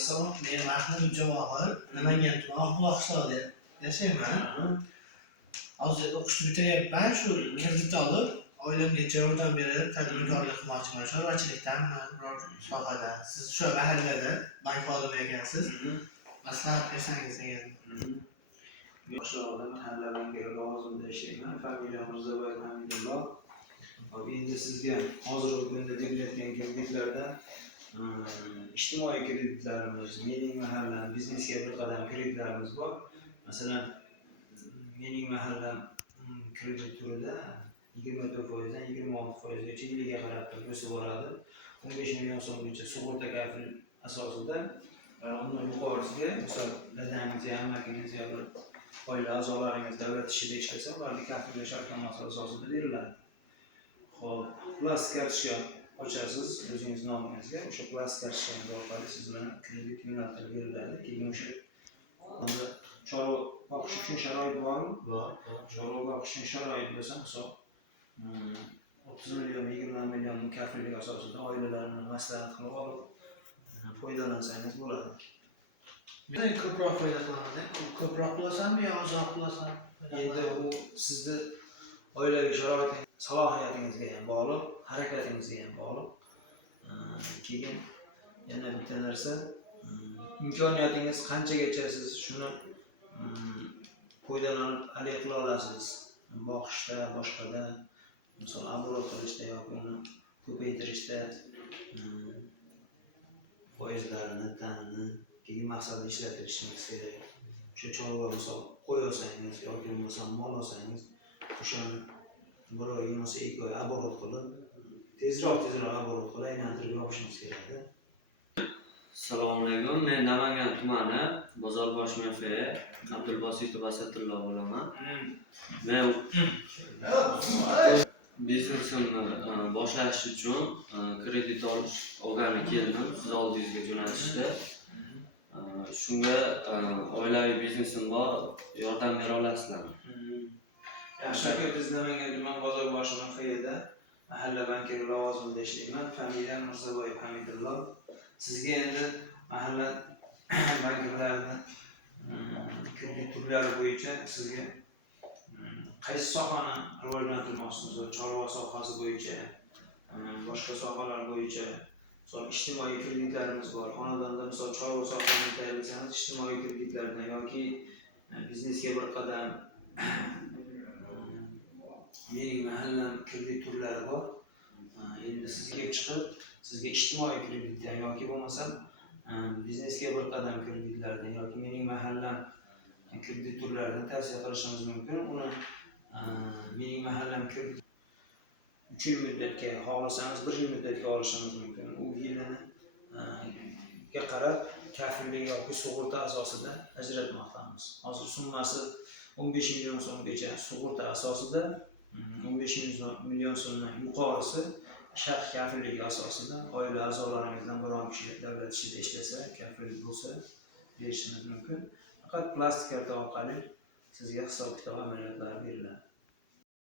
Assalom, men Mahmud Javohir, Namangan tumani Oqbuloq qishlog'ida yashayman. Hozir o'qishni bitiryapman. Shu kredit olib, oilamga yordam berib, tadbirkorlik qilmoqchiman. Chorvachilikdanmi, biror sohada. Siz shu mahallada bank xodimi ekansiz. Maslahat bersangiz degan. Qishloqda mahalla bankida lavozimda ishlayman. Familiyam Mirzaboyev Hamidulloh. Endi sizga hozirgi kunda berilayotgan kreditlarda ijtimoiy kreditlarimiz, mening mahallam, biznesga bir qadam kreditlarimiz bor. Masalan, mening mahallam kredit turida 24% dan 26%gacha yiliga qarab o'sib boradi. 15 million so'mgacha sug'urta kafil asosida, undan yuqorisiga, misol, dadangiz, amakingiz yoki oila a'zolaringiz davlat ishida ishlasa, ularga kafilga shartnomasi asosida beriladi. Xo'p, plastik kartochka ochasiz o'zingiz nomingizga, o'sha plastik kartochkangiz orqali siz bilan kredit yo'naltirib beriladi. Keyin o'sha chorva boqish uchun sharoit bormi? Bor. Chorva boqish uchun sharoit bo'lsa, misol 30 million, 20 million kafillik asosida oilalarni maslahat qilib olib foydalansangiz bo'ladi. Men ko'proq foyda qilaman. Ko'proq qilasanmi yo ozroq qilasan? Endi u sizni oilaviy sharoitingiz, salohiyatingizga ham bog'liq, harakatingizga ham bog'liq. Keyin yana bitta narsa, imkoniyatingiz qanchagacha siz shuni foydalanib alik qila olasiz. Boqishda, boshqada, misol aborot qilishda yoki uni ko'paytirishda foizlarini, ta'mini keyin maqsadda ishlatirishingiz kerak. O'sha chorva misol qo'y olsangiz yoki bo'lmasa mol olsangiz, o'shani bir oy yoki 2 oy aborot qilib, tezroq aborot qilib aylantirib yoqishingiz kerak. Assalomu alaykum. Men Namangan tumani Bozorbosh MFA Abdulbositov Asatullo bo'laman. Men biznesimni boshlash uchun kredit olgani keldim siz oldingizga jo'natishda. Shunga oilaviy biznesim bor, yordam bera olasizlarmi? Yaxshi aka, biz Namangan tuman Bozorbosh MFA'da mahalla bankiri lavozimida ishlayman. Familiyam Mirzaboyev Hamidulloh. Sizga endi mahalla bankirlarini kredit turlari bo'yicha sizga qaysi sohani rivojlantirmoqchisiz? Chorva sohasi bo'yicha, boshqa sohalar bo'yicha, misol ijtimoiy kreditlarimiz bor. Xonadonda misol chorva sohasini tayyorlasangiz, ijtimoiy kreditlardan yoki biznesga bir qadam mening mahallam kredit turlari bor. Endi sizga kelib chiqib, sizga ijtimoiy kreditdan yoki bo'lmasa biznesga bir qadam kreditlardan yoki mening mahallam kredit turlaridan tavsiya qilishimiz mumkin. Uni mening mahallam kredit 3 yil muddatga, xohlasangiz 1 yil muddatga olishimiz mumkin. U yiliga qarab kafillik yoki sug'urta asosida ajratmoqdamiz. Hozir summasi 15 million so'mgacha sug'urta asosida, 15 million so'mdan yuqorisi shaxs kafilligi asosida oila a'zolaringizdan biron kishi davlat ishida ishlasa, kafillik bo'lsa berishimiz mumkin. Faqat plastik karta orqali sizga hisob-kitob amaliyotlari beriladi.